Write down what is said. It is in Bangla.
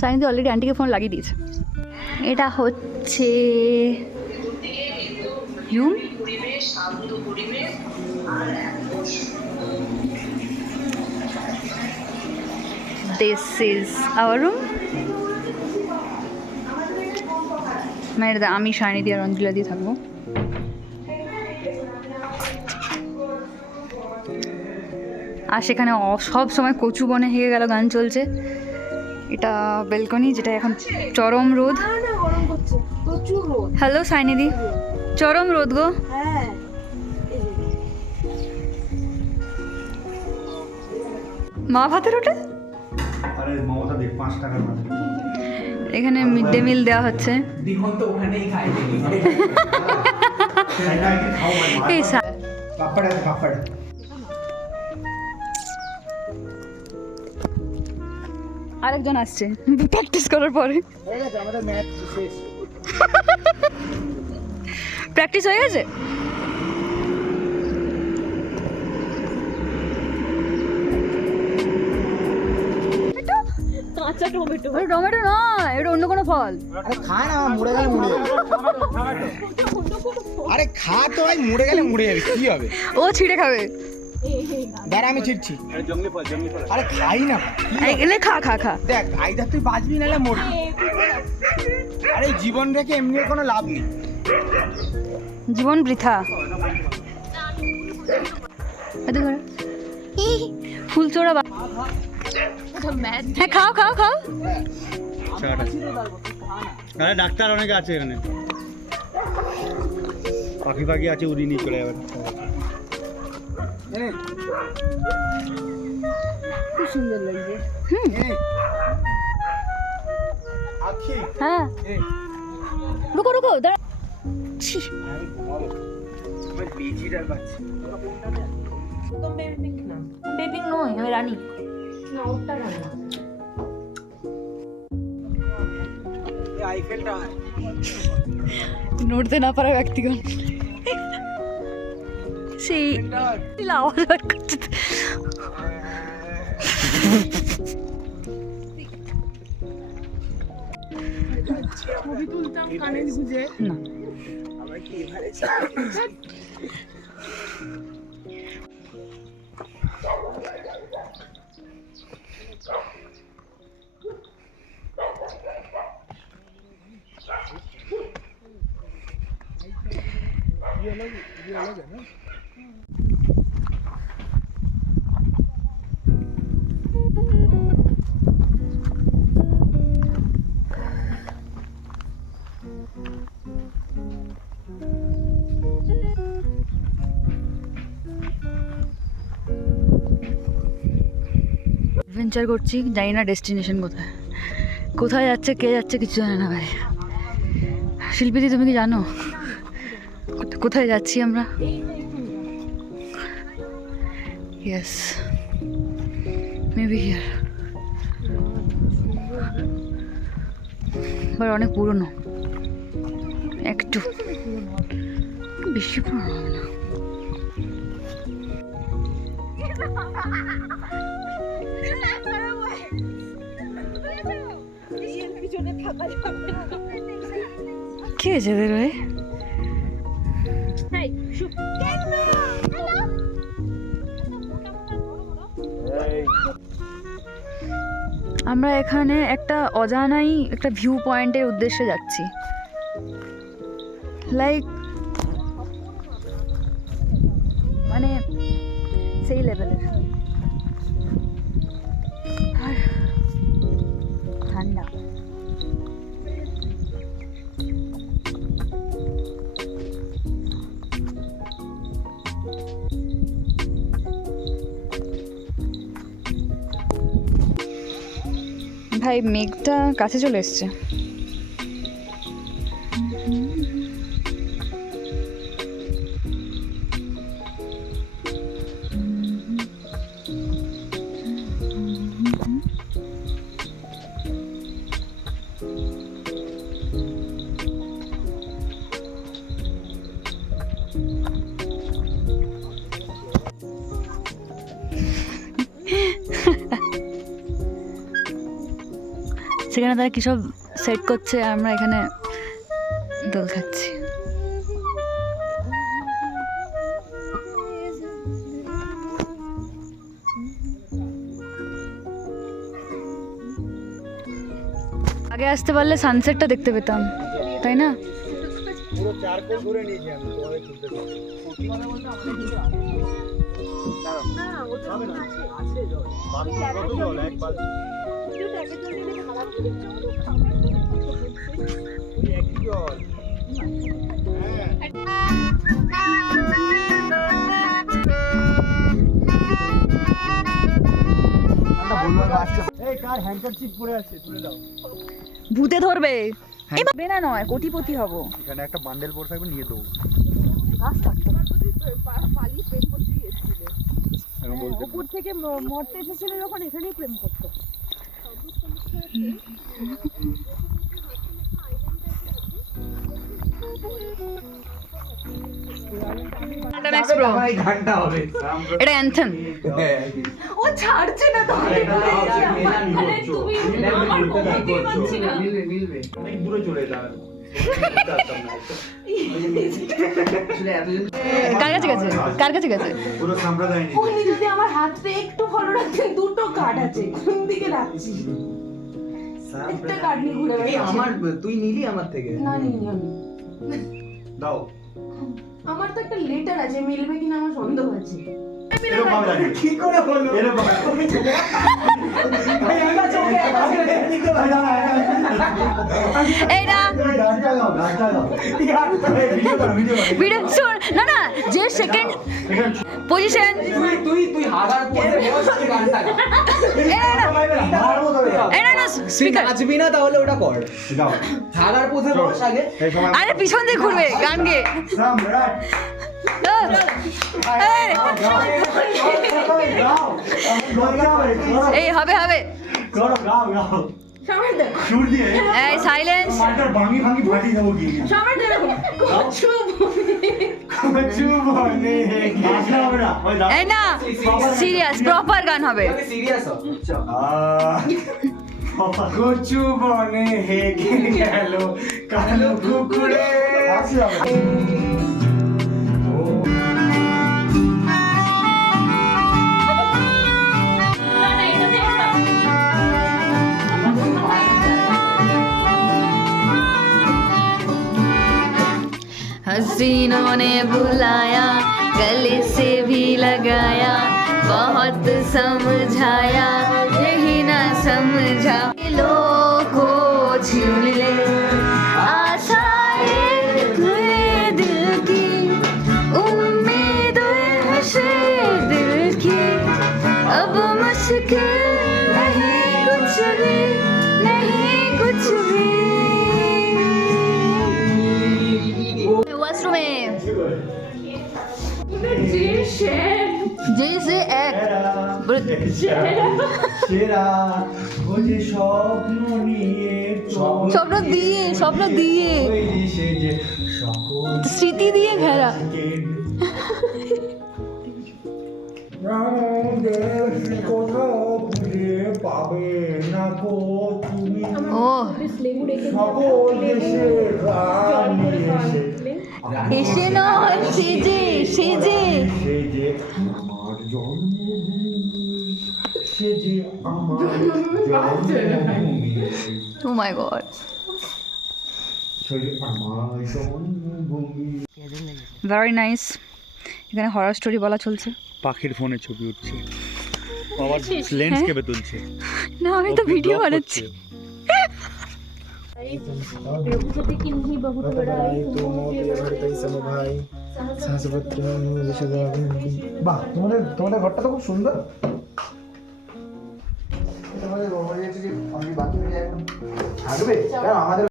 সাইন্স অলরেডি আন্টিকে ফোন লাগিয়ে দিয়েছে। এটা হচ্ছে room. This is our room. আমি শাইনি দিয়ে আর অঞ্জলি দিয়ে থাকবো। আর সেখানে সব সময় কচু বনে হেগে গেল গান চলছে। এটা বেলকনি, যেটা এখন চরম রোদ। হ্যালো সাইনিদি, চরম রোদ গো। মা ভাতের হোটেল, এখানে মিড ডে মিল দেওয়া হচ্ছে। আরেকজন আসছে প্র্যাকটিস করার পরে। প্র্যাকটিস হয়ে গেছে। টমেটো নয়, এটা অন্য কোনো ফল। আরে খা না, মুড়ে গেলে মুড়ে যাবে। আরে খা তো ভাই, মুড়ে গেলে মুড়ে যাবে, কি হবে? ও ছিঁড়ে খাবে। দাঁড়া আমি ছিড়ছি। আরে খাই না, এলে খা খা খা। দেখ আইদা তুই বাঁচবি নাহলে মরবি। আরে জীবন রেখে এমনি কোনো লাভ নেই, জীবন বৃথা। ফুলচোড়া। হ্যাঁ খাও খাও খাও। আরে ডাক্তার অনেকে আছে এখানে, পাখি পাখি আছে, উড়ি নিয়ে চলে যাবে। খুব সুন্দর লাগছে। হ্যাঁ রুকো রুকো দাঁড়া। বেবিং নয়, আমি রানী। নড়তে না পারা ব্যক্তিগণ সেই আওয়াজ করছে। ছবি তুলতাম কানে গুঁজে না। অ্যাডভেঞ্চার করছি, জানি না ডেস্টিনেশন কোথায়, কোথায় যাচ্ছে কে যাচ্ছে কিছু জানে না ভাই। শিল্পীদি তুমি কি জানো কোথায় যাচ্ছি আমরা? ইয়েস, মেবি হিয়ার, বাট অনেক পুরনো, একটু বেশি পুরনো হবে না। কি হয়েছে এদের ভাই? আমরা এখানে একটা অজানাই একটা ভিউ পয়েন্টের উদ্দেশ্যে যাচ্ছি, লাইক মানে সেই লেভেলের। আর ঠান্ডা, ভাই মেঘটা কাছে চলে এসছে। সেখানে তারা কী সব সেট করছে আর আমরা এখানে দোল খাচ্ছি। আগে আসতে পারলে সানসেটটা দেখতে পেতাম, তাই না? পুরো চারকোল ঘুরে নিয়েছি আমি, তোমাদের তুলতে পারবো। কত জল? এক বালতি? একই জল। এই কার হ্যান্ডকারচিপ পড়ে আছে, তুলে দাও। ভূতে ধরবে না, নয় কোটিপতি হব। এখানে একটা বান্ডেল পড়ে থাকবে, নিয়ে দেবো। উপর থেকে মরতে এসেছিল যখন এখানেই প্রেম করতো। এটা অ্যান্থেম। ও ছাড়ছে না তো দূরে চলে যা। কার কাছে গেছে? কার কাছে গেছে? পুরো সম্প্রদায় নিয়ে। উনি যদি আমার হাতটা একটু ফলো রাখতেন, দুটো কার্ড আছে, কোন দিকে রাখছি? একটা কার্ড নিয়ে ঘুরে এই আমার, তুই নিলি আমার থেকে? না নিই আমি। দাও। আমার তো একটা লেটার আছে, মিলবে কিনা আমার সন্দেহ আছে। এরকম ভাবে রাখি। কি করে বললো? এরকম এই না ভিডিও শুন, না না, যে সেকেন্ড পজিশন তুই হাগার পরে বস, তুই গানটা গা। স্পিকার নাচবি না তাহলে ওটা কর। দাও। হাগার পথে বস আগে। এই সময় আরে পিছন দিয়ে ঘুরবে গান গেয়ে। সম্রাট। এই হবে হবে। করো, গাও গাও। সবাই দেখো, সুর দিয়ে এই সাইলেন্স। মাটার ভাঙি ভাঙি ফাটিয়ে দেবো গিয়ে। সবাই দেখো, কচু কচু বনে আসলে হবে না। ওই দাও। এই না, সিরিয়াস প্রপার গান হবে। সিরিয়াস হ। কচু বনে হেগে গেল কালো কুকুরে। हसीनों ने बुलाया, गले से भी लगाया, बहुत समझाया, यही ना समझा। दिलों को छीन ले आशाएं हुए दिल की, उम्मीदें हंसे दिल की, अब मुश्किल नहीं कुछ भी, नहीं कुछ भी। वॉशरूम में जैसे एक সেরা ও যে স্বপ্ন নিয়ে স্বপ্ন দিয়ে সে যে সকল স্মৃতি দিয়ে ঘেরা। কোথাও খুঁজে পাবে না গো তুমি ও সকল দেশের গান এসে এসে নয় সেজে সেজে সে যে আমার জন্মভূমি, সে যে আমার জন্মভূমি, ও মাই গড। সে যে আমার জন্মভূমি। Very nice. এখানে হরর স্টোরি বলা চলছে। পাখির ফোনে ছবি উঠছে, আবার ল্যান্ডস্কেপে তুলছে। না আমি তো ভিডিও বানাচ্ছি। বাহ, তোমাদের ঘরটা তো খুব সুন্দর। আমাদের